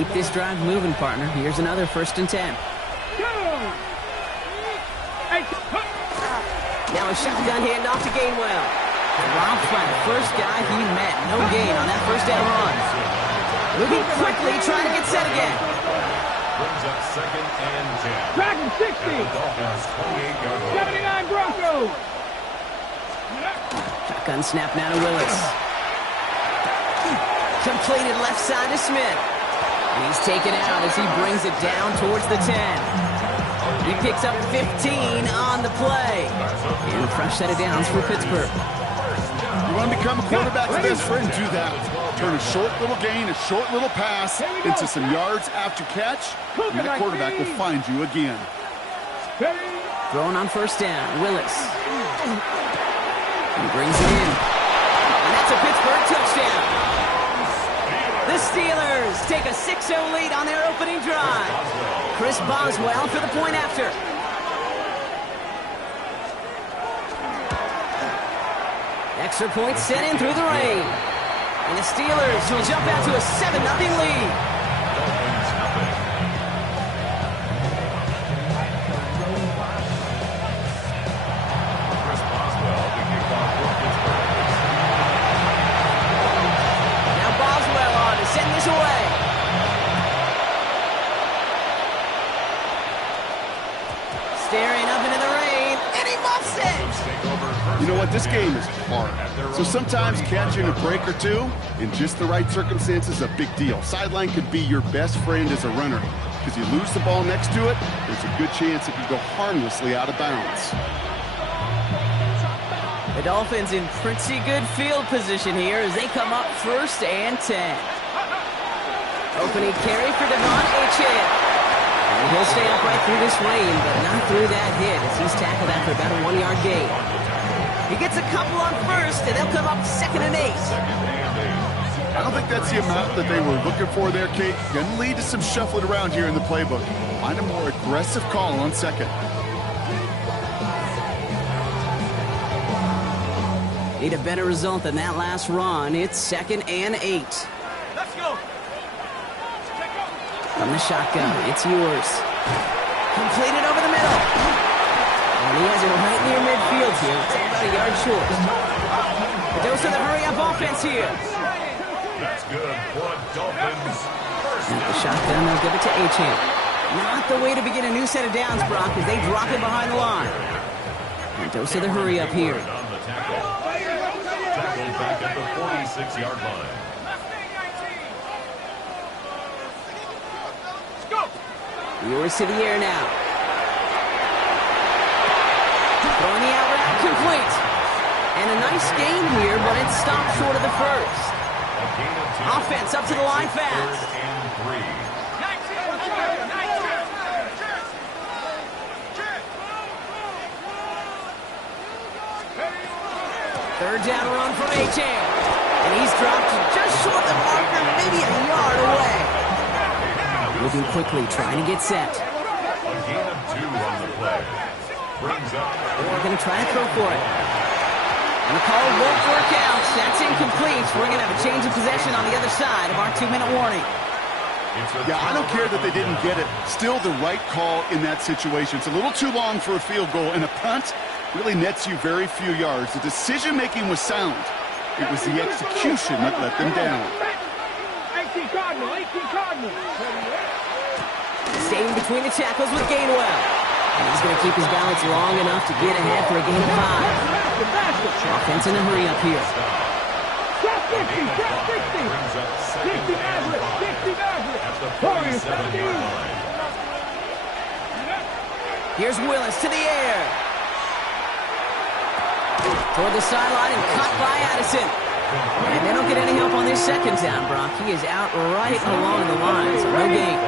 keep this drive moving, partner. Here's another 1st and 10. Now a shotgun handoff to Gainwell. Robbed by the first guy he met. No gain on that 1st down run. Moving quickly, trying to get set again. Brings up 2nd and 10. Dragon 60. 79 Broncos. Shotgun snap now to Willis. Completed left side to Smith. And he's taken out as he brings it down towards the 10. He picks up 15 on the play. And a fresh set of downs for Pittsburgh. You want to become a quarterback's best friend, do that. Turn a short little gain, a short little pass into some yards after catch, and the quarterback will find you again. Throwing on 1st down, Willis. He brings it in. And that's a Pittsburgh touchdown. The Steelers take a 6-0 lead on their opening drive. Chris Boswell for the point after. Extra point sent in through the rain. And the Steelers will jump out to a 7-0 lead. Now Boswell on to send this away. Staring up into the rain, and he muffs it. You know what? This game is hard. So sometimes catching a break or two in just the right circumstances is a big deal. Sideline could be your best friend as a runner because you lose the ball next to it, there's a good chance it could go harmlessly out of bounds. The Dolphins in pretty good field position here as they come up 1st and 10. Opening carry for Devon Achane. And he'll stay upright through this rain, but not through that hit as he's tackled after about a 1-yard gain. He gets a couple on 1st, and they'll come up 2nd and 8. I don't think that's the amount that they were looking for there, Kate. Going to lead to some shuffling around here in the playbook. Find a more aggressive call on 2nd. Need a better result than that last run. It's 2nd and 8. Let's go. From the shotgun, it's yours. Completed over the middle. And he has it right near midfield here. It's about a yard short. The dose of the hurry-up offense here. That's good for Dolphins. At the shotgun, they'll give it to Achane. Not the way to begin a new set of downs, Brock, as they drop it behind the line. And dose of the hurry-up here. On the tackle. Tackled back at the 46-yard line. Yours to the air now. Throwing the out route complete. And a nice gain here, but it stopped short of the 1st. Offense up to the line fast. 3rd and 3. Third down run from Achane. And he's dropped just short of the marker, maybe a yard away. Moving quickly, trying to get set. A gain of 2 on the play. Brings up They're going to try to throw for it. And the call won't work out. That's incomplete. We're going to have a change of possession on the other side of our 2-minute warning. Yeah, I don't care that they didn't get it. Still the right call in that situation. It's a little too long for a field goal, and a punt really nets you very few yards. The decision-making was sound. It was the execution that let them down. 18 Cardinal, 18 Cardinal. Staying between the tackles with Gainwell. And he's going to keep his balance long enough to get ahead for a gain of 5. Offense in a hurry up here. Drop 60, drop 60. 60 Maverick, 60 Maverick. at the Warriors, 47-yard line. Here's Willis to the air. Toward the sideline and caught by Addison. And they don't get any help on this 2nd down, Brock. He is out right along the line, so no gain.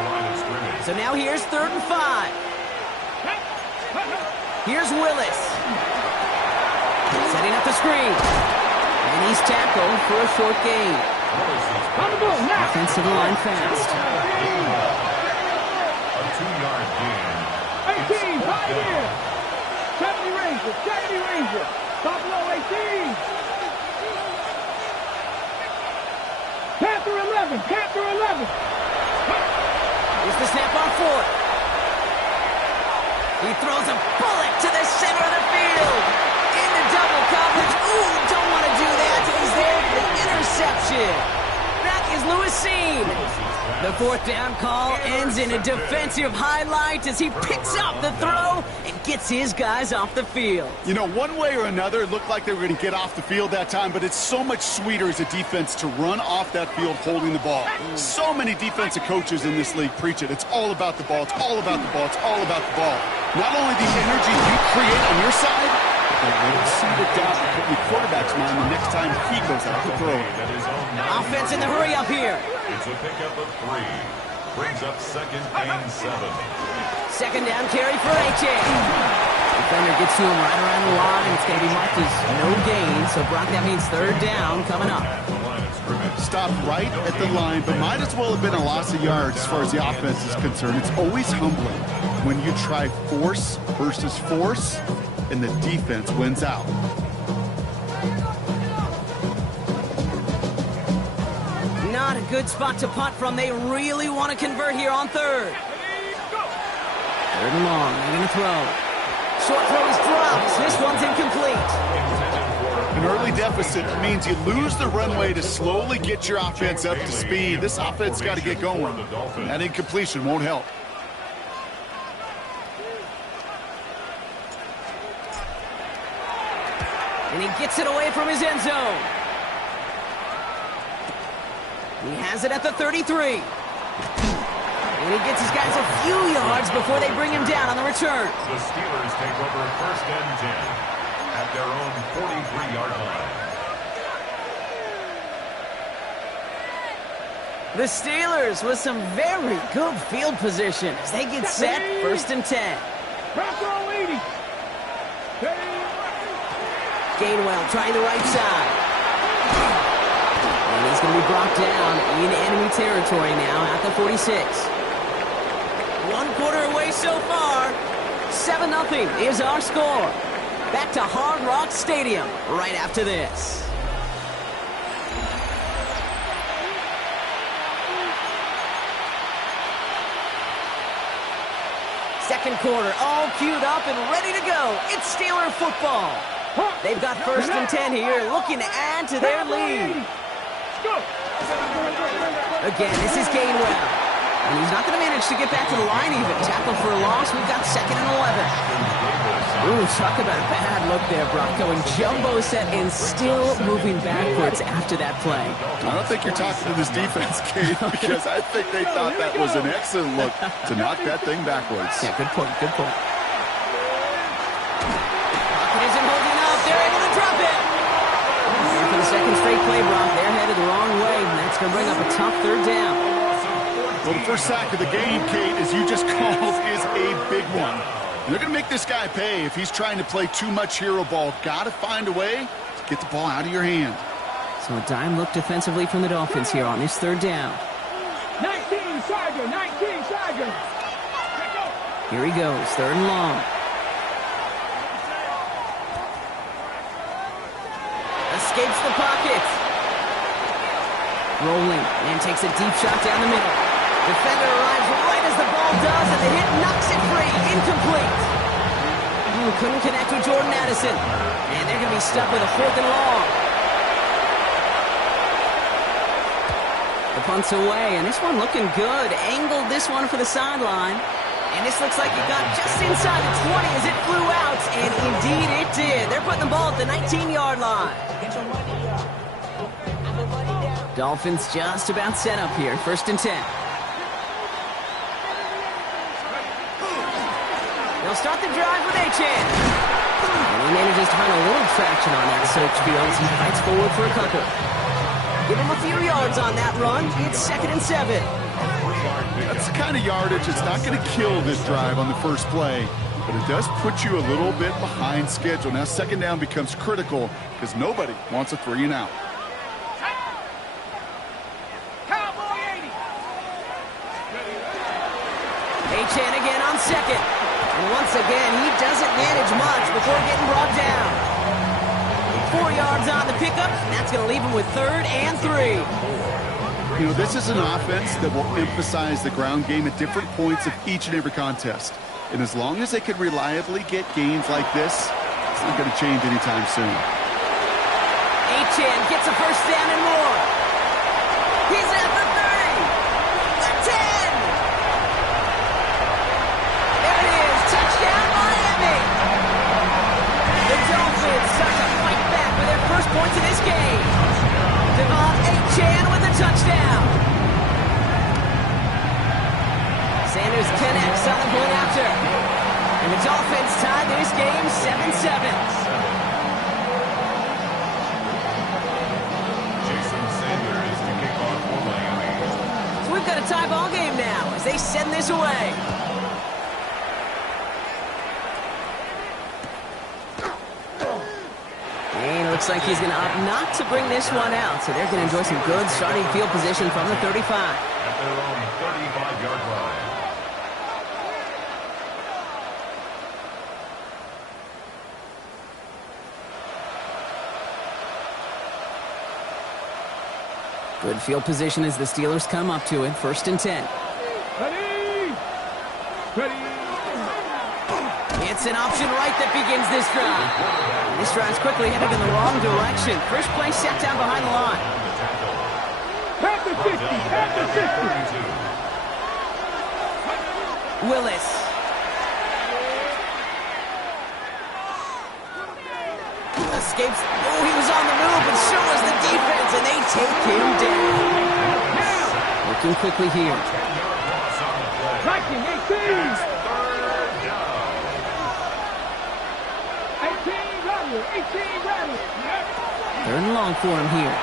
So now here's 3rd and 5. Here's Willis. Setting up the screen. And he's tackled for a short gain. On the move now. Offense to the line fast. A 2-yard gain. 18, Pioneer. 70 Ranger, 70 Ranger. Top low 18. Panther 11, Panther 11. He throws a bullet to the center of the field. Into double coverage. Ooh, don't want to do that. He's there for the interception. That is Lewis Cine. The fourth down call ends in a defensive highlight as he picks up the throw and gets his guys off the field. You know, one way or another, it looked like they were going to get off the field that time, but it's so much sweeter as a defense to run off that field holding the ball. So many defensive coaches in this league preach it. It's all about the ball. It's all about the ball. It's all about the ball. Not only the energy you create on your side, but you'll see the doubt you put in the quarterback's mind the next time he goes out to throw. Offense in the hurry up here. It's a pickup of 3. Brings up 2nd and 7. Second down carry for Achane. Defender gets to him right around the line. It's going to be marked as no gain. So, Brock, that means third down coming up. Stop right at the line, but might as well have been a loss of yards as far as the offense is concerned. It's always humbling when you try force versus force, and the defense wins out. Not a good spot to punt from. They really want to convert here on third. Third and long. They're going to throw. Short throw is dropped. This one's incomplete. An early deficit means you lose the runway to slowly get your offense up to speed. This offense got to get going. That incompletion won't help. And he gets it away from his end zone. He has it at the 33. And he gets his guys a few yards before they bring him down on the return. The Steelers take over 1st and 10 at their own 43-yard line. The Steelers with some very good field position as they get set 1st and 10. Gainwell trying the right side. And he's going to be brought down in enemy territory now at the 46. 1 quarter away so far. 7-0 is our score. Back to Hard Rock Stadium right after this. Second quarter, all queued up and ready to go. It's Steeler football. They've got 1st and 10 here, looking to add to their lead. Again, this is Gainwell. And he's not going to manage to get back to the line even. Tackle for a loss. We've got 2nd and 11. Ooh, talk about a bad look there, Brock. Going jumbo set and still moving backwards after that play. I don't think you're talking to this defense, Kate, because I think they thought that was an excellent look to knock that thing backwards. Yeah, good point, good point. Pocket isn't holding up. They're able to drop it. And for the second straight play, Brock, they're headed the wrong way, and that's going to bring up a tough third down. Well, the first sack of the game, Kate, as you just called, is a big one. And they're going to make this guy pay if he's trying to play too much hero ball. Got to find a way to get the ball out of your hand. So a dime look defensively from the Dolphins here on this third down. 19 Shiger, 19 Shiger. Here he goes, 3rd and long. Escapes the pocket. Rolling and takes a deep shot down the middle. Defender arrives right as the ball does, and the hit knocks it free. Incomplete. Couldn't connect with Jordan Addison. And they're going to be stuck with a 4th and long. The punt's away, and this one looking good. Angled this one for the sideline. And this looks like it got just inside the 20 as it flew out. And indeed it did. They're putting the ball at the 19-yard line. Dolphins just about set up here. 1st and 10. They'll start the drive with Achane. And he manages to find a little traction on that search field as he fights forward for a couple. Give him a few yards on that run. It's 2nd and 7. That's the kind of yardage that's not going to kill this drive on the first play, but it does put you a little bit behind schedule. Now 2nd down becomes critical because nobody wants a 3 and out. Achane again on 2nd. And once again, he doesn't manage much before getting brought down. 4 yards on the pickup, and that's going to leave him with 3rd and 3. You know, this is an offense that will emphasize the ground game at different points of each and every contest. And as long as they can reliably get gains like this, it's not going to change anytime soon. Achane gets a first down and more. He's at the 30. The 10. There it is. Touchdown, Miami. The Dolphins start to fight back for their first points in this game. De'Von Achane with a touchdown. Sanders connects on the point after. And the Dolphins tie this game 7-7. Jason Sanders to kick off for Miami. So we've got a tie ball game now as they send this away. And it looks like he's going to opt not to bring this one out. So they're going to enjoy some good starting field position from the 35. At their own 35-yard line. Good field position as the Steelers come up to it. 1st and 10. Ready! Ready! It's an option right that begins this drive. This drive's quickly headed in the wrong direction. First play set down behind the line. At the 50! At the 50! Willis. Escapes. Oh, he was on the move, but so was the defense, and they take him down. Looking quickly here. Tracking 18! 18 Rattle! 18 Rattle! 3rd and long for him here.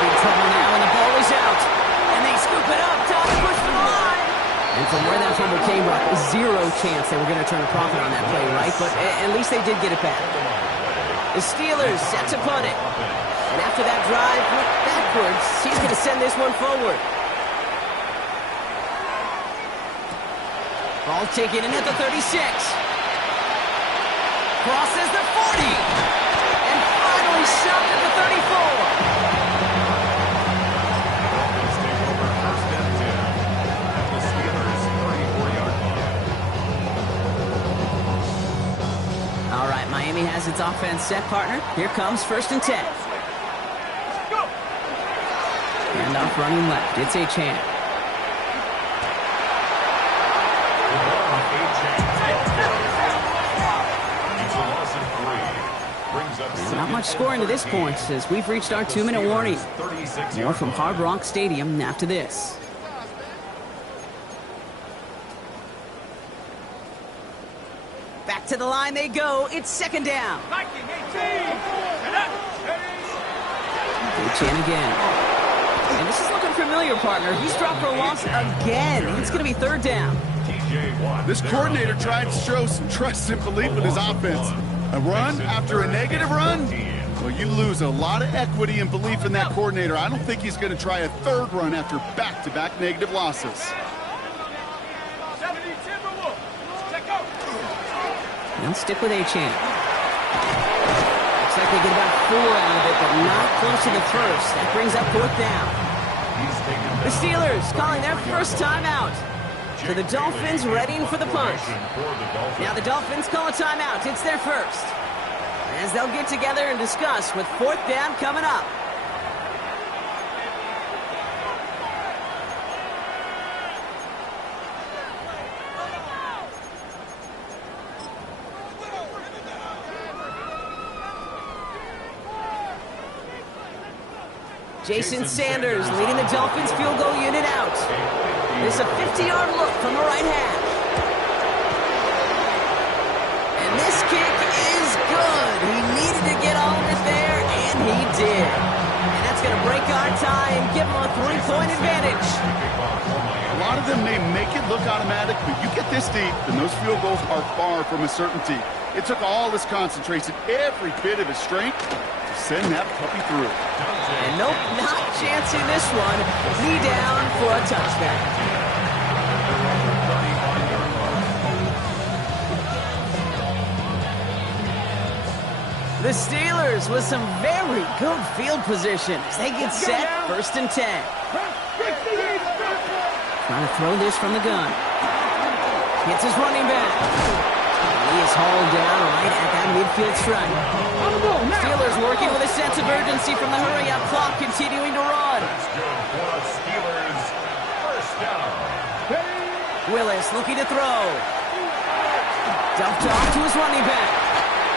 Big trouble now, and the ball is out. And they scoop it up. Time to push the line. And from where that fumble came up, zero chance they were going to turn a profit on that play, right? But at least they did get it back. The Steelers set to punt it. And after that drive, look backwards. He's going to send this one forward. Ball taken in at the 36. Crosses the 40. And finally stopped at the 34. All right, Miami has its offense set, partner. Here comes 1st and 10. And off running left. It's Achane. Not much scoring to this point as we've reached our 2-minute warning. More from Hard Rock Stadium after this. Back to the line they go. It's 2nd down. Achane again. And this is looking familiar, partner. He's dropped for a loss again. It's going to be 3rd down. This coordinator tried to show some trust and belief in his offense. A run after a negative run? Well, you lose a lot of equity and belief in that coordinator. I don't think he's going to try a 3rd run after back-to-back negative losses. They'll stick with Achane. Looks like they get about 4 out of it, but not close to the first. That brings up 4th down. The Steelers calling their first timeout. So the Dolphins readying for the punt. Now the Dolphins call a timeout. It's their first. As they'll get together and discuss with 4th down coming up. Jason Sanders leading the Dolphins field goal unit out. This is a 50-yard look from the right hash. And this kick is good. He needed to get all of it there, and he did. And that's going to break our tie and give him a 3-point advantage. A lot of them may make it look automatic, but you get this deep, and those field goals are far from a certainty. It took all his concentration, every bit of his strength, to send that puppy through. And nope, not chancing this one. Knee down for a touchdown. The Steelers with some very good field position as they get set, 1st and 10. Trying to throw this from the gun. Hits his running back. And he is hauled down right at that midfield stripe. Steelers working with a sense of urgency from the hurry-up clock, continuing to run. That's good for the Steelers. First down. Willis looking to throw. Dumped off to his running back.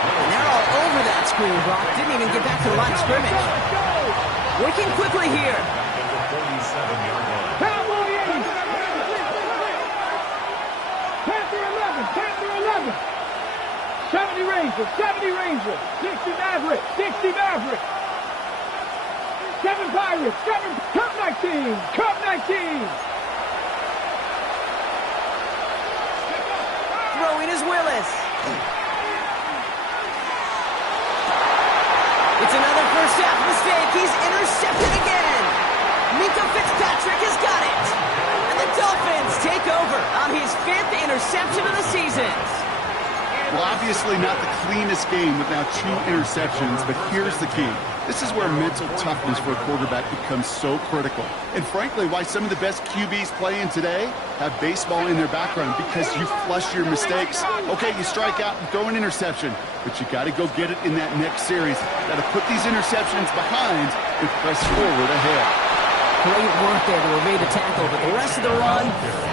And they're all over that screen, Brock. Didn't even get back to the line of scrimmage. Working quickly here. At the 47-yard line. Panther 11. 70 Rangers. 60 Mavericks. 7 Pirates. Cup 19. Throwing is Willis. It's another first half mistake. He's intercepted again. Minka Fitzpatrick has got it. And the Dolphins take over on his 5th interception of the season. Well, obviously not the cleanest game with now 2 interceptions, but here's the key. This is where mental toughness for a quarterback becomes so critical. And frankly, why some of the best QBs playing today have baseball in their background, because you flush your mistakes. Okay, you strike out and throw an interception, but you got to go get it in that next series. Got to put these interceptions behind and press forward ahead. Great work there to evade a tackle, but the rest of the run,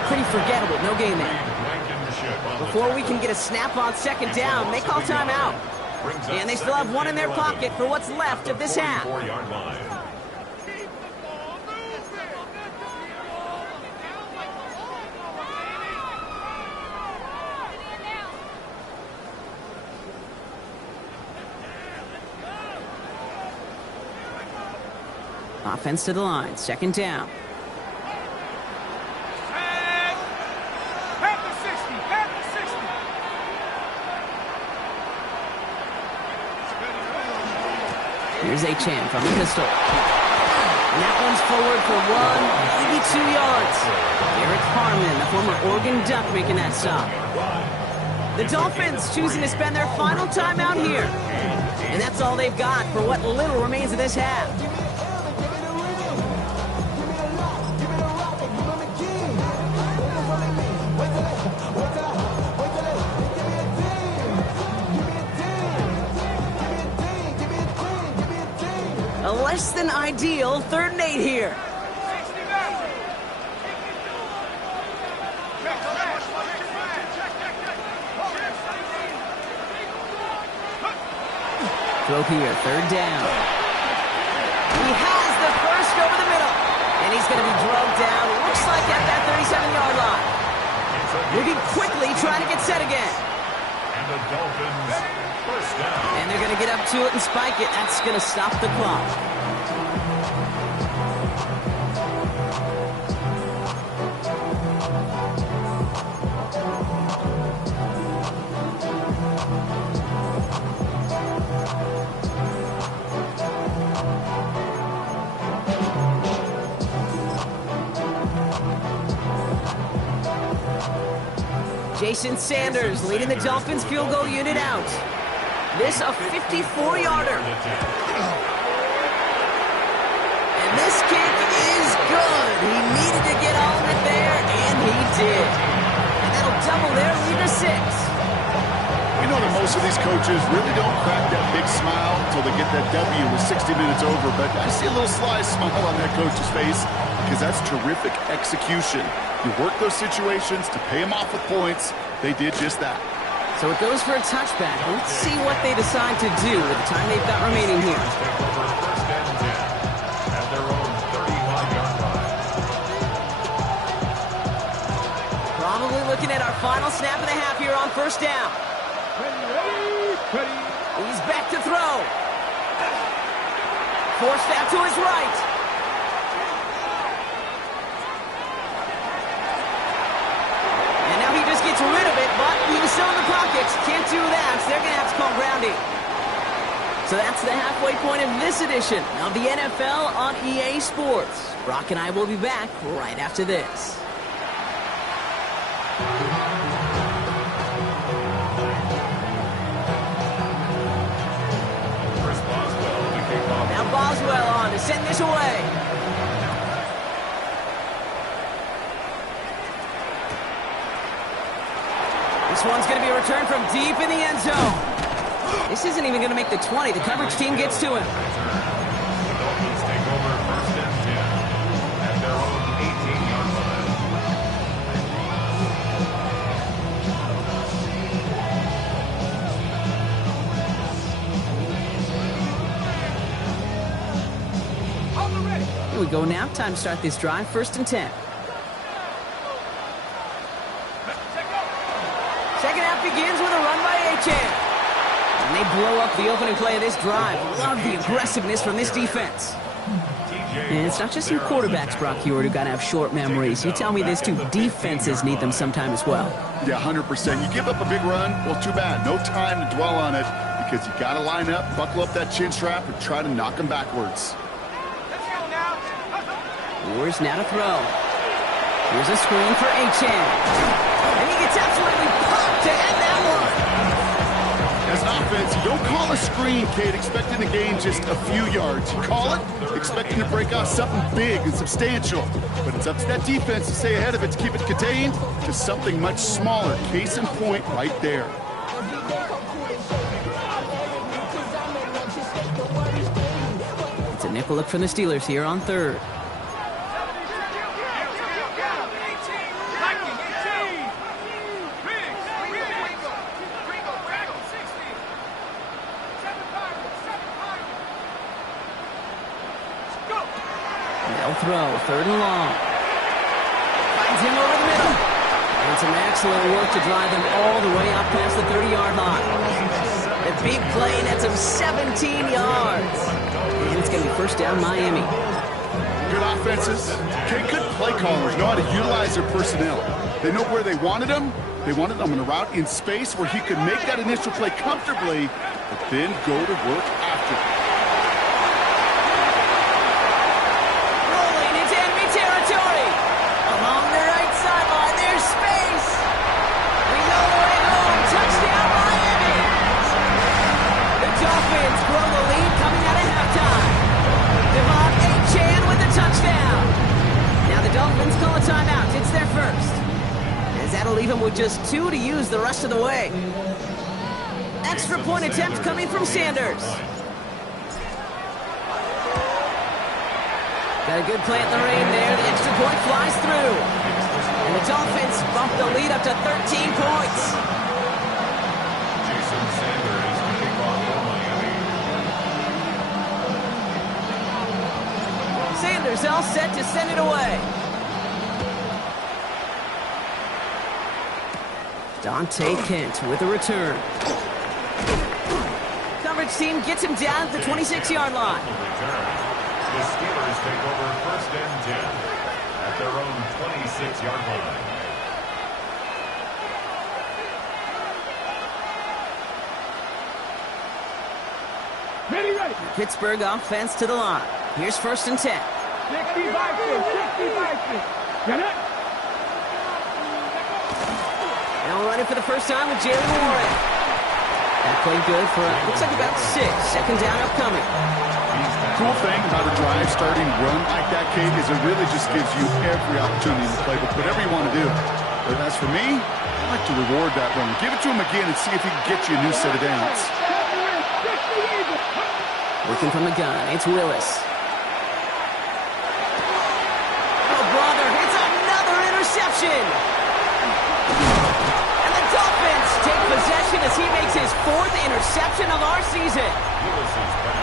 pretty forgettable. No gain there. Before we can get a snap on second down, they call timeout. And they still have one in their pocket for what's left of this half. Offense to the line, second down. Here's Achane from the pistol. And that one's forward for 182 yards. Eric Harmon, the former Oregon Duck, making that stop. The Dolphins choosing to spend their final time out here. And that's all they've got for what little remains of this half. A less than ideal 3rd and 8 here. Throw here, 3rd down. He has the first over the middle. And he's going to be drugged down, looks like at that 37-yard line. Moving quickly, trying to get set again. And the Dolphins, first down. And they're going to get up to it and spike it. That's going to stop the clock. Jason Sanders leading the Dolphins field goal unit out. This a 54-yarder. And this kick is good. He needed to get all of it there, and he did. And that'll double their lead to 6. You know that most of these coaches really don't crack that big smile until they get that W with 60 minutes over, but I see a little sly smile on that coach's face because that's terrific execution. You work those situations to pay them off with points. They did just that. So it goes for a touchback. Let's see what they decide to do with the time they've got remaining here. At their own 35-yard line. Probably looking at our final snap of the half here on first down. Ready. He's back to throw. Forced out to his right. And now he just gets rid of it, but he was still in the pocket. Can't do that, so they're going to have to call grounding. So that's the halfway point of this edition of the NFL on EA Sports. Brock and I will be back right after this. Now Boswell on to send this away. This one's going to be a return from deep in the end zone. This isn't even going to make the 20. The coverage team gets to him. The Dolphins take over first and 10 at their own 18-yard line. Here we go now. Time to start this drive. First and 10. Second half begins with a run by Achane. And they blow up the opening play of this drive. Love the aggressiveness from this defense. And it's not just your quarterbacks, Brock Huard, who got to have short memories. You tell me these two defenses need them sometime as well. Yeah, 100%. You give up a big run, well, too bad. No time to dwell on it because you got to line up, buckle up that chin strap, and try to knock them backwards. Wars now to throw. Here's a screen for Achane. And he gets absolutely popped to end that one. As an offense, you don't call a screen, Kate, expecting to gain just a few yards. You call it expecting to break out something big and substantial. But it's up to that defense to stay ahead of it, to keep it contained to something much smaller. Case in point right there. It's a nickel look from the Steelers here on third. Throw, third and long. Finds him over the middle. And some excellent work to drive them all the way up past the 30-yard line. The big play nets him 17 yards. And it's going to be first down Miami. Good offenses. Okay, good play callers know how to utilize their personnel. They know where they wanted them. They wanted them on a route in space where he could make that initial play comfortably, but then go to work after it. Dolphins call a timeout. It's their first. As that'll leave him with just 2 to use the rest of the way. Extra point attempt coming from Sanders. Got a good play at the rain there. The extra point flies through. And the Dolphins bump the lead up to 13 points. Jason Sanders to kick off for Miami. Sanders all set to send it away. Dante Kent with a return. Coverage team gets him down at the 26-yard line. The Steelers take over first and 10 at their own 26-yard line. Ready. Pittsburgh offense to the line. Here's first and 10. 60 Vikings. Get it. Now running for the first time with Jaylen Warren. That played good for, looks like about 6. Second down upcoming. Cool thing about a drive starting run like that, Kate, is it really just gives you every opportunity to play with whatever you want to do. But as for me, I like to reward that run. Give it to him again and see if he can get you a new set of downs. Working from the gun, it's Willis. Oh, brother, it's another interception! And the Dolphins take possession as he makes his 4th interception of our season.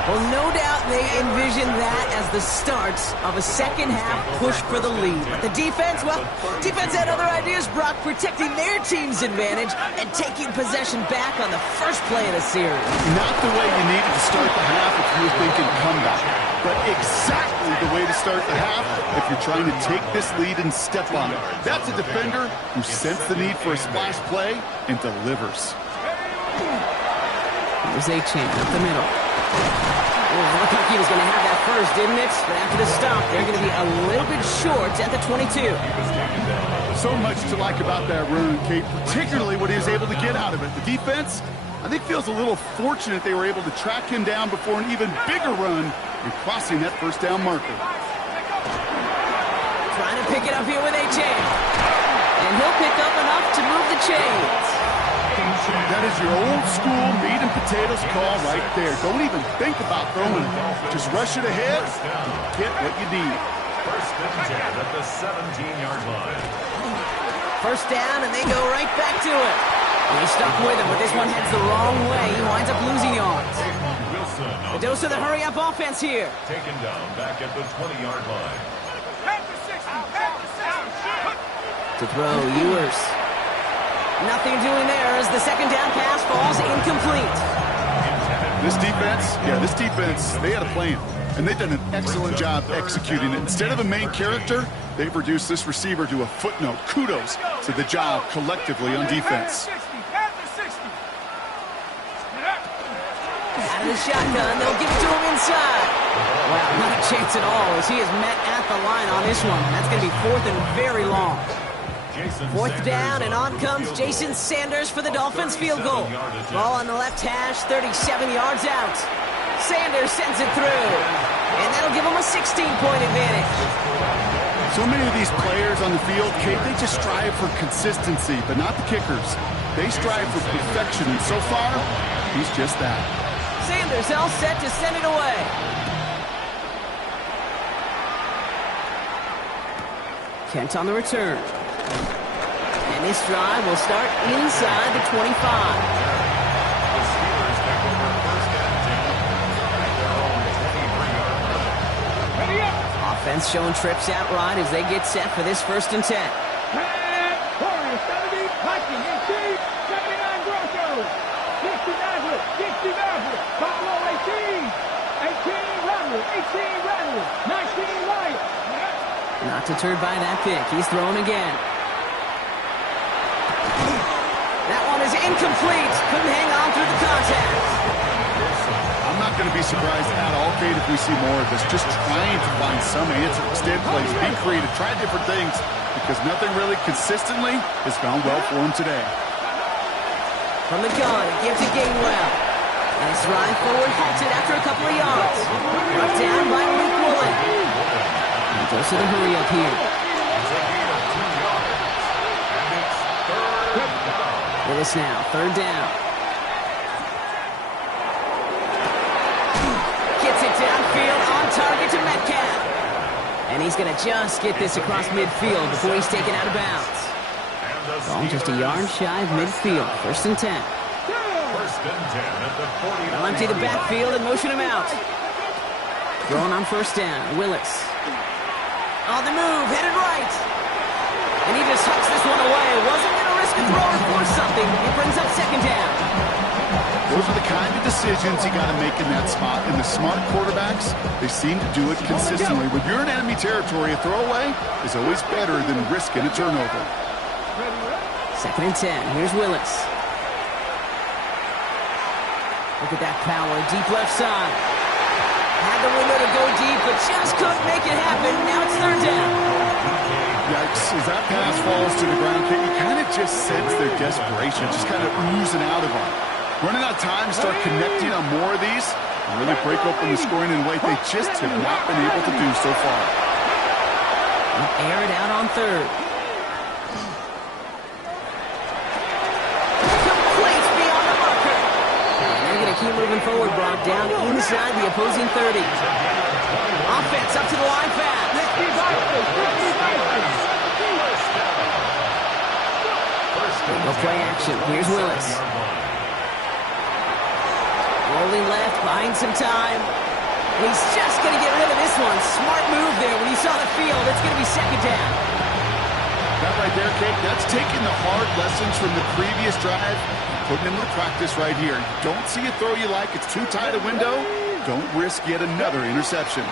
Well, no doubt they envision that as the start of a second-half push for the lead. But the defense, well, defense had other ideas, Brock, protecting their team's advantage and taking possession back on the first play of the series. Not the way you needed to start the half if you were thinking comeback, but exactly the way to start the half if you're trying to take this lead and step on it. That's a defender who sensed the need for a splash play and delivers. Here's Achane up the middle. Oh, looked like he was going to have that first, didn't it? But after the stop, they're going to be a little bit short at the 22. So much to like about that run, Kate, particularly what he was able to get out of it. The defense, I think, feels a little fortunate they were able to track him down before an even bigger run and crossing that first down marker. Trying to pick it up here with Achane. And he'll pick up enough to move the chains. That is your old school meat and potatoes call right there. Don't even think about throwing it. Just rush it ahead and get what you need. First and 10 at the 17-yard line. First down, and they go right back to it. They stuck with him, but this one heads the wrong way. He winds up losing yards. Wilson. A dose of the hurry-up offense here. Taken down back at the 20-yard line. To throw, Ewers. Nothing doing there as the second down pass falls incomplete. This defense, they had a plan, and they've done an excellent job executing it. Instead of a main character, they've reduced this receiver to a footnote. Kudos to the job collectively on defense. Out of the shotgun, they'll give it to him inside. Wow, not a chance at all as he is met at the line on this one. That's going to be fourth and very long. Fourth down, and on comes Jason Sanders for the Dolphins field goal. Ball on the left hash, 37 yards out. Sanders sends it through, and that'll give him a 16-point advantage. So many of these players on the field, Kate, they just strive for consistency, but not the kickers. They strive for perfection, and so far, he's just that. Sanders all set to send it away. Kent on the return. And this drive will start inside the 25. The Steelers take over first and 10 at their own 23-yard line. Ready up. Offense showing trips out right as they get set for this first and 10. Warriors 70, Vikings 18, 79 Broncos, 60 Nazareth, 60 Nazareth, Buffalo 18, 18 Rattler, 18 Rattler, 19 Lions. Not deterred by that pick. He's thrown again. That one is incomplete. Couldn't hang on through the contact. I'm not going to be surprised at all, Kate, if we see more of this. Just trying to find some answer. Instead, plays, be creative, try different things, because nothing really consistently has gone well for him today. From the gun, gives to Gainwell. Nice ride forward, halted after a couple of yards. Brought down by Luke Woolen. He goes to the hurry up here. Willis now, third down. Gets it downfield, on target to Metcalf. And he's going to just get this across midfield before he's taken out of bounds. Ball just a yard shy of midfield. First and 10. First and 10 at the 40. They'll empty the backfield and motion him out. Throwing on first down, Willis. On the move, headed right. And he just hucks this one away. Wasn't going to risk a throw or force something. It brings up second down. Those are the kind of decisions you got to make in that spot. And the smart quarterbacks, they seem to do it consistently. When you're in enemy territory, a throwaway is always better than risking a turnover. Second and 10. Here's Willis. Look at that power. Deep left side. Had the window to go deep, but just couldn't make it happen. Now it's third down. Yikes. As that pass falls to the ground, you kind of just sense their desperation, just kind of oozing out of them. Running out of time to start connecting on more of these and really break open the scoring in a way they just have not been able to do so far. Air it out on third. Complete beyond the marker. And they're going to keep moving forward, brought down inside the opposing 30. Offense up to the line fast. No play action. Here's Willis. Rolling left, buying some time. And he's just going to get rid of this one. Smart move there when he saw the field. It's going to be second down. That right there, Kate, that's taking the hard lessons from the previous drive, putting them into practice right here. You don't see a throw you like, it's too tight a window, don't risk yet another interception.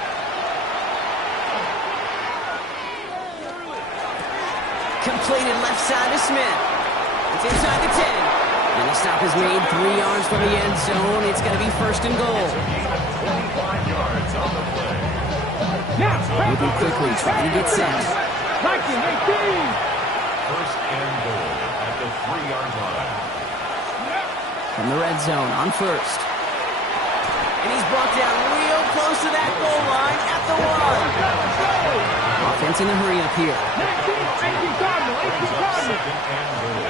Completed left side to Smith. It's inside the 10. And the stop is made 3 yards from the end zone. It's going to be first and goal. 25 yards on the play. Moving quickly, trying to get set. Viking 18. First and goal at the 3-yard line. From the red zone on first. And he's brought down real close to that goal line at the 1. Offense in the hurry up here. 19, 18 Cardinal, 18 Cardinal. Second and goal.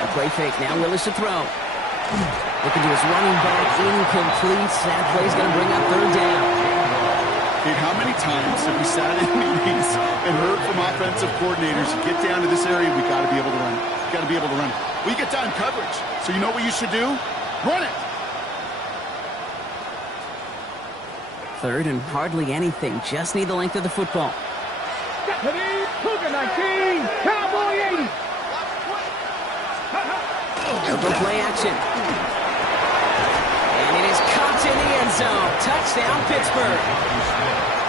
The Play fake. Now Willis to throw. Looking to his running back. Incomplete. That play's going to bring up third down. Hey, how many times have we sat in meetings and heard from offensive coordinators, you get down to this area, we got to be able to run it. Got to be able to run it. We get down coverage. So you know what you should do? Run it. Third and hardly anything. Just need the length of the football. Cougar 19, Cowboy 80. They'll go play action. And it is caught in the end zone. Touchdown, Pittsburgh.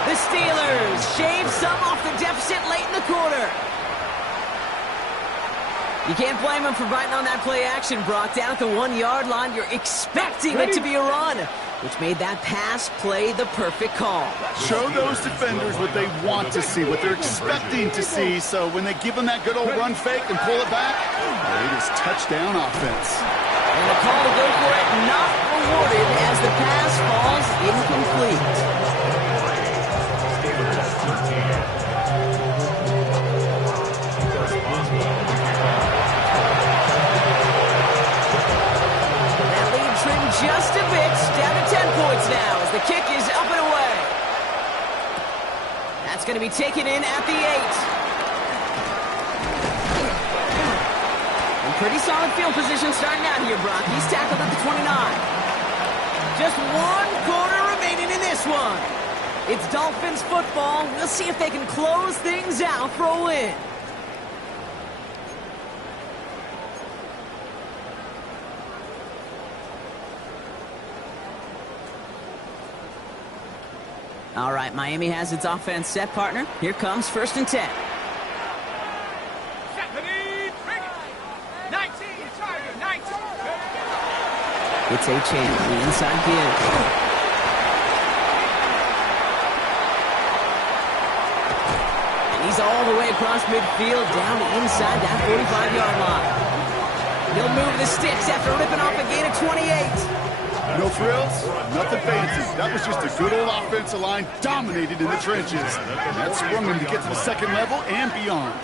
The Steelers shave some off the deficit late in the quarter. You can't blame them for biting on that play action, Brock. Down at the 1-yard line, you're expecting it to be a run, which made that pass play the perfect call. Show those defenders what they want to see, what they're expecting to see, so when they give them that good old run fake and pull it back, it is touchdown offense. And the call to go for it not rewarded as the pass falls incomplete. Just a bit, down to 10 points now as the kick is up and away. That's going to be taken in at the 8. And pretty solid field position starting out here, Brock. He's tackled at the 29. Just 1 quarter remaining in this one. It's Dolphins football. We'll see if they can close things out for a win. All right, Miami has its offense set, partner. Here comes 1st and 10. 19, Tiger, 19. It's Achane on the inside give. And he's all the way across midfield, down inside that 45-yard line. He'll move the sticks after ripping off a gain of 28. No frills, nothing fancy. That was just a good old offensive line dominated in the trenches. And that sprung him to get to the second level and beyond.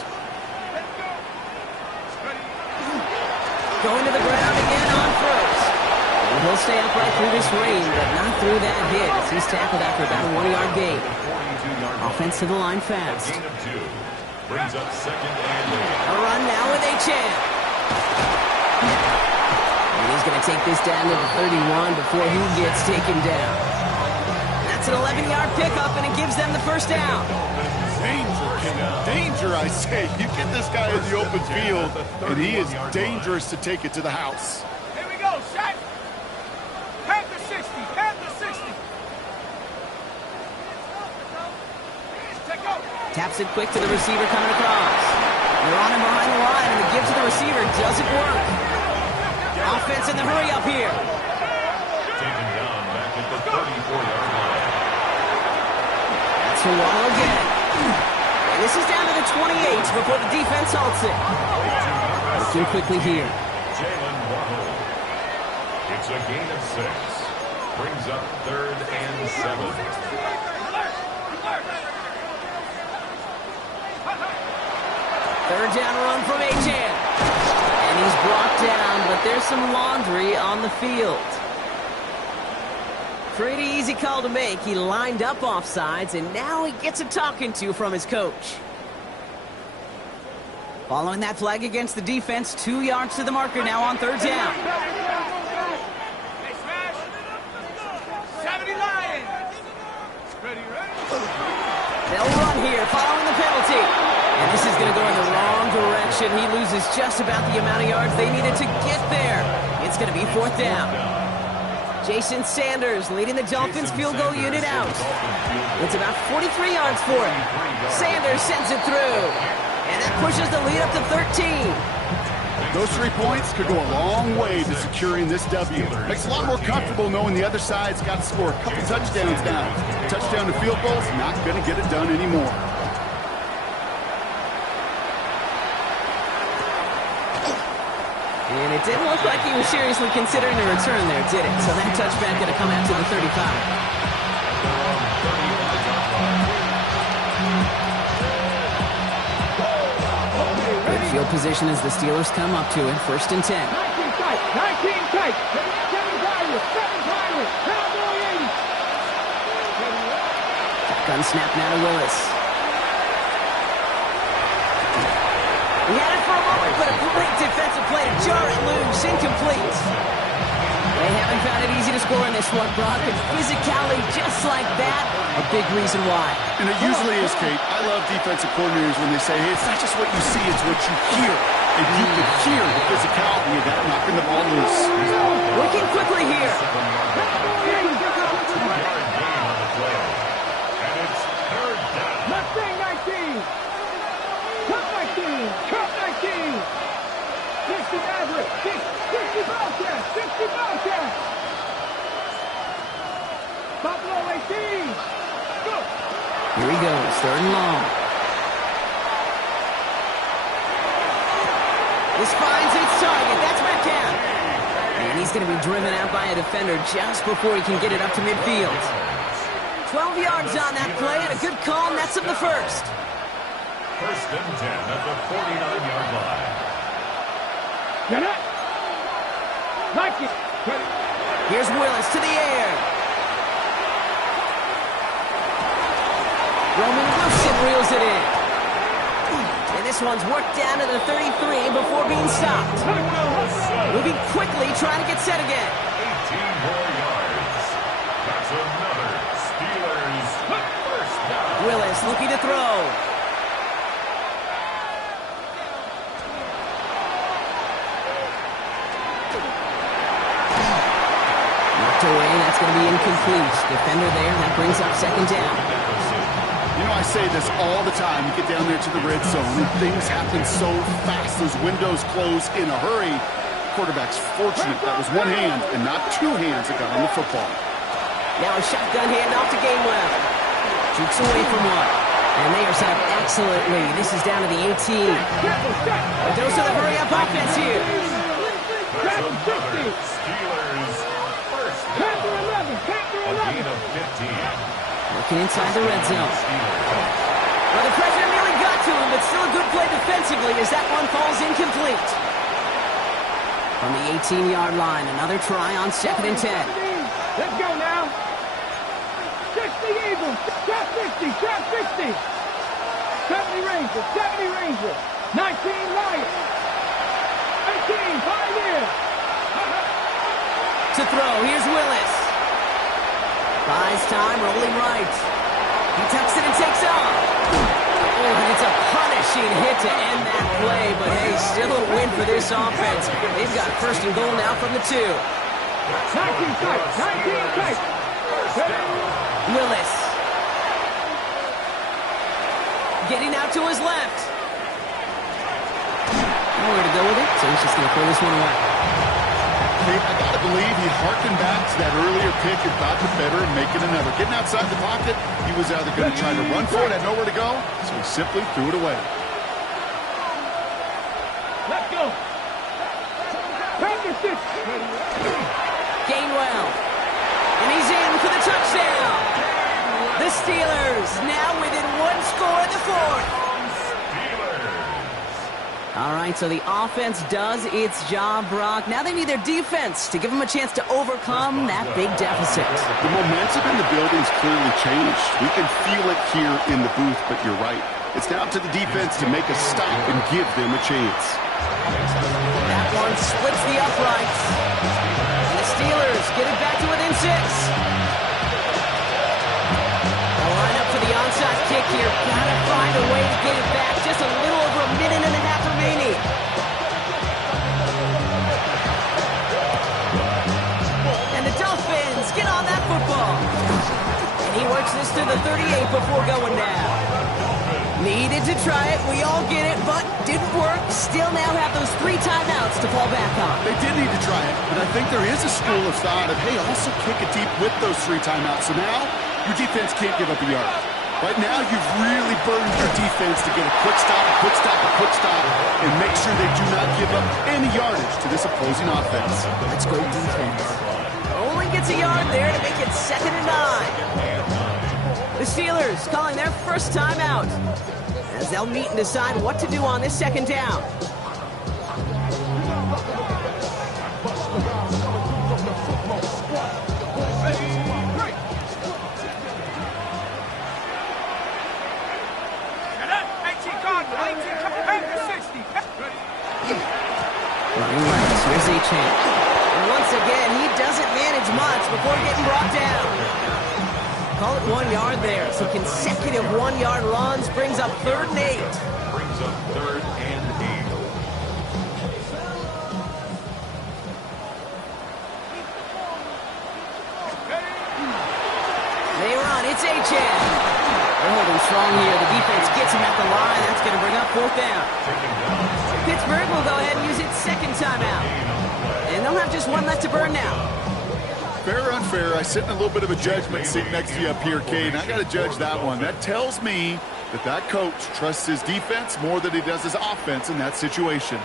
Going to the ground again on first. And he'll stay upright through this rain, but not through that hit as he's tackled after about a 1-yard gain. Offense to the line fast. Brings up 2nd and 8. A run now with Achane. He's going to take this down to the 31 before he gets taken down. That's an 11-yard pickup, and it gives them the first down. Danger, I say. You get this guy in the open field, and he is dangerous to take it to the house. Here we go, shot. Panther 60, Panther 60. Check out. Taps it quick to the receiver coming across. They're on him behind the line, and the give to the receiver doesn't work. Offense in the hurry up here. Taken down back at the 34-yard line. That's a wall again. And this is down to the 28 before the defense halts it. Looking quickly here. Jalen Waddle. It's a gain of 6. Brings up 3rd and 7. Third down run from Achane. And he's brought down, but there's some laundry on the field. Pretty easy call to make. He lined up offsides, and now he gets a talking to from his coach. Following that flag against the defense, 2 yards to the marker now on 3rd down. They'll run here following the penalty. And this is going to go in the wrong direction. He loses just about the amount of yards they needed to get there. It's going to be 4th down. Jason Sanders leading the Dolphins field goal unit out. It's about 43 yards for him. Sanders sends it through. And that pushes the lead up to 13. Those 3 points could go a long way to securing this W. Makes it a lot more comfortable knowing the other side's got to score a couple touchdowns now. Touchdown to field goals, not going to get it done anymore. And it didn't look like he was seriously considering a return there, did it? So that touchback going to come out to the 35. Field position as the Steelers come up to it. 1st and 10. 19 tight. 19 tight. 7 Pirates. 7 Pirates. Cowboy 80. Gun snap now to Willis. He had it for a moment, but a great defensive play to jar it loose. Incomplete. They haven't found it easy to score in this one, Brock, and physicality just like that, a big reason why. And it usually is, Kate. I love defensive coordinators when they say, hey, it's not just what you see, it's what you hear. And you can hear the physicality of that knocking the ball loose. Working quickly here. Mustang 19. Cup 19. Cup 19. 60 Maverick. 60 Bobcats. 60 Bobcats. Buffalo 18. Go. Here he goes, 3rd and long. This finds its target. That's Metcalf. And he's going to be driven out by a defender just before he can get it up to midfield. 12 yards on that play and a good call, nets him the 1st. 1st and 10 at the 49-yard line. Get it. Nike. Here's Willis to the air. Roman Wilson reels it in. And this one's worked down to the 33 before being stopped. Moving quickly, trying to get set again. 18 more yards. That's another Steelers first down. Willis looking to throw. Knocked away, that's going to be incomplete. Defender there, that brings up 2nd down. You know, I say this all the time. You get down there to the red zone, and things happen so fast. Those windows close in a hurry. Quarterback's fortunate that was one hand and not 2 hands that got on the football. Now a shotgun handoff to Gainwell. Jukes away from one. And they are set up excellently. This is down to the 18. But those are the hurry-up offense here. Steelers first down. A gain of 15. Looking inside the red zone. Well, the pressure nearly got to him, but still a good play defensively as that one falls incomplete. From the 18-yard line, another try on 2nd and 10. Let's go now. 60 Eagles. Trap 60. Trap 60. 70 Rangers. 70 Rangers. 19 Lions. 18 Pioneers. To throw, here's Willis. Buys time, rolling right. He tucks it and takes off. Oh, and it's a punishing hit to end that play, but hey, still a win for this offense. They've got 1st and goal now from the 2. 19 tight. 19 tight. Willis. Getting out to his left. Nowhere to go with it, so he's just going to throw this one away. I got to believe he harkened back to that earlier pick and thought the better and make it another. Getting outside the pocket, he was either going to try to run for it, had nowhere to go, so he simply threw it away. Let's go. Practice it. Gainwell. And he's in for the touchdown. The Steelers now within 1 score in the 4th. All right, so the offense does its job, Brock. Now they need their defense to give them a chance to overcome that big deficit. The momentum in the building's clearly changed. We can feel it here in the booth, but you're right. It's now up to the defense to make a stop and give them a chance. That one splits the uprights. And the Steelers get it back to within 6. They'll line up for the onside kick here. Gotta find a way to get it back. Just a little over a minute and a half remaining. And the Dolphins get on that football. And he works this to the 38 before going down. Needed to try it, we all get it, but didn't work. Still now have those 3 timeouts to fall back on. They did need to try it, but I think there is a school of thought of, hey, also kick it deep with those 3 timeouts. So now your defense can't give up a yard. Right now, you've really burdened your defense to get a quick stop, a quick stop, a quick stop, and make sure they do not give up any yardage to this opposing offense. Let's go defense. Only gets a yard there to make it 2nd and 9. The Steelers calling their first timeout. as they'll meet and decide what to do on this second down. Here's Achane. And once again, he doesn't manage much before getting brought down. Call it 1 yard there. So consecutive 1-yard runs brings up 3rd and 8. Brings up 3rd and 8. They run. It's Achane. They're holding strong here. The defense gets him at the line. That's going to bring up 4th down. Pittsburgh will go ahead and use its second timeout. And they'll have just one left to burn now. Fair or unfair, I sit in a little bit of a judgment seat next to you up here, Cade, and I got to judge that one. That tells me that coach trusts his defense more than he does his offense in that situation.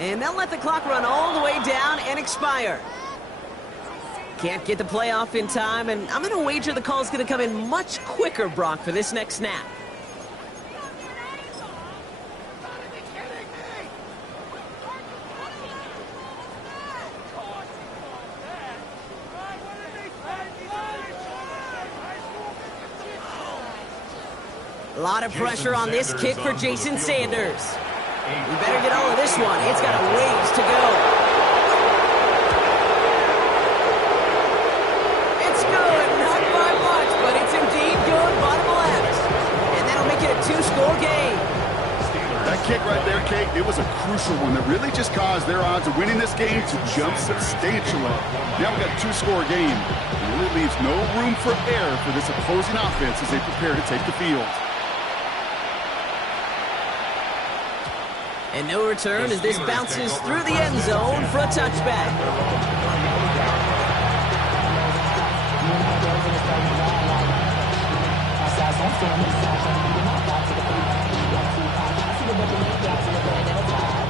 And they'll let the clock run all the way down and expire. Can't get the play off in time, and I'm going to wager the call's going to come in much quicker, Brock, for this next snap. A lot of pressure on this kick for Jason Sanders. We better get all of this one. It's got a ways to go. It's good. Not by much, but it's indeed good. Bottom left. And that'll make it a 2-score game. That kick right there, Kate, it was a crucial one that really just caused their odds of winning this game to jump substantially. Now we got a 2-score game. It really leaves no room for error for this opposing offense as they prepare to take the field. And no return as this bounces through the end zone for a touchback.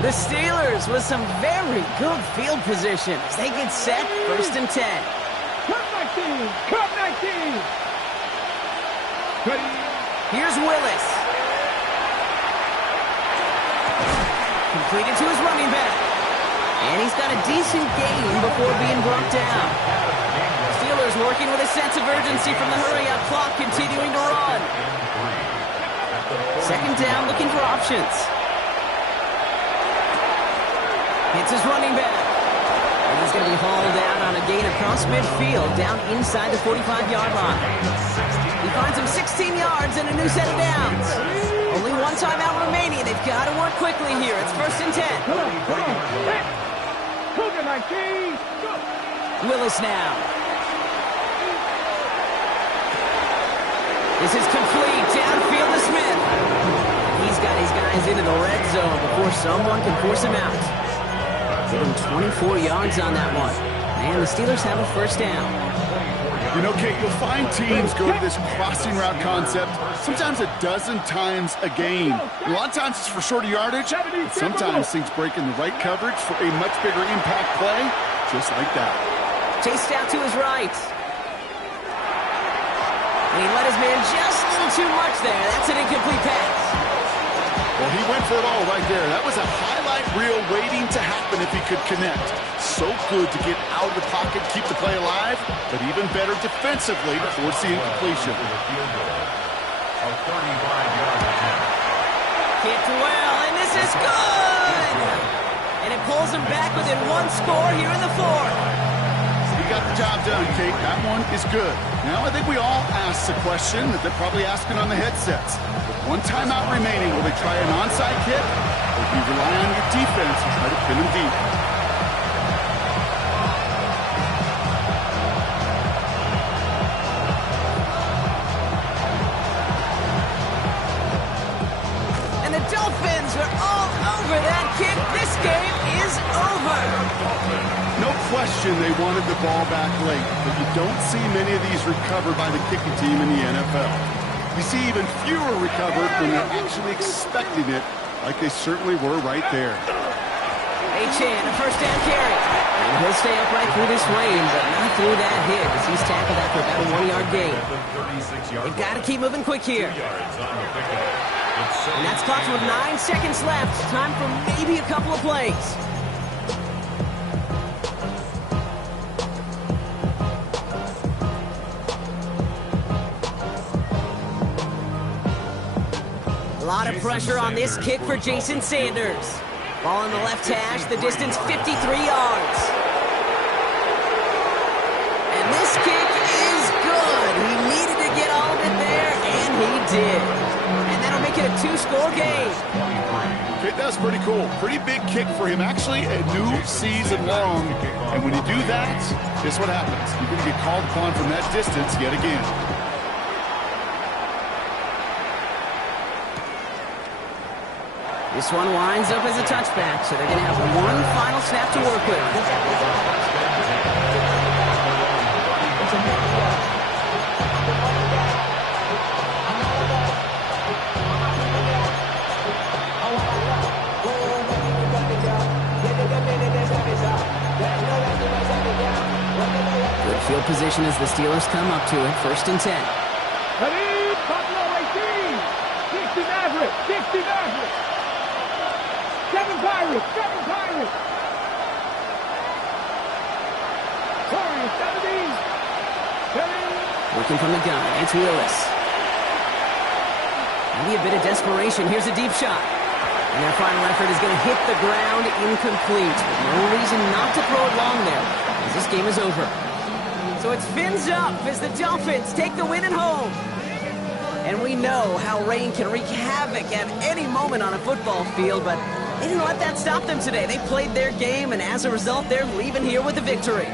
The Steelers with some very good field position as they get set 1st and 10. Cut 19! Here's Willis. Completed to his running back. And he's got a decent gain before being brought down. Steelers working with a sense of urgency from the hurry-up clock, continuing to run. 2nd down, looking for options. Hits his running back. And he's going to be hauled down on a gain across midfield, down inside the 45-yard line. He finds him 16 yards and a new set of downs. Only one timeout remaining. They've got to work quickly here. It's 1st and 10. Come on. Cougar 19. Go. Willis now. This is complete. Downfield to Smith. He's got his guys into the red zone before someone can force him out. Give him 24 yards on that one. And the Steelers have a 1st down. You know, Kate, you'll find teams go to this crossing route concept sometimes a dozen times a game. A lot of times it's for shorter yardage, but sometimes things break in the right coverage for a much bigger impact play, just like that. Chased out to his right. And he let his man just a little too much there. That's an incomplete pass. Well, he went for it all right there. That was a highlight reel waiting to happen if he could connect. So good to get out of the pocket, keep the play alive, but even better defensively to force the incompletion. A 35-yard attempt. Kicked well, and this is good! And it pulls him back within 1 score here in the 4th. He got the job done, Kate. That one is good. Now I think we all ask the question that they're probably asking on the headsets. With 1 timeout remaining, will they try an onside kick, or do you rely on your defense to try to pin them deep? Dolphins are all over that kick. This game is over. No question they wanted the ball back late, but you don't see many of these recovered by the kicking team in the NFL. You see even fewer recovered when they're actually expecting it, like they certainly were right there. Achane, a first down carry. And he'll stay upright through this rain, but not through that hit as he's tackled after about a 1-yard gain. They've got to keep moving quick here. And that's clocked with 9 seconds left. Time for maybe a couple of plays. A lot of pressure on this kick for Jason Sanders. Ball on the left hash, the distance 53 yards. And this kick is good. He needed to get all of it there, and he did. And that'll make it a 2-score game. Okay, that's pretty cool. Pretty big kick for him. Actually, a new season long. And when you do that, guess what happens? You're going to get called upon from that distance yet again. This one winds up as a touchback, so they're going to have one final snap to work with. Good field position as the Steelers come up to it, 1st and 10. Ready, Buffalo 18, 60 Maverick, 60 Maverick. 7 Pirates, 7 Pirates. Corey, 70. Working from the gun, it's Willis. Maybe a bit of desperation. Here's a deep shot. And their final effort is going to hit the ground incomplete. No reason not to throw it long there, as this game is over. So it's fins up as the Dolphins take the win at home. And we know how rain can wreak havoc at any moment on a football field, but they didn't let that stop them today. They played their game, and as a result, they're leaving here with a victory.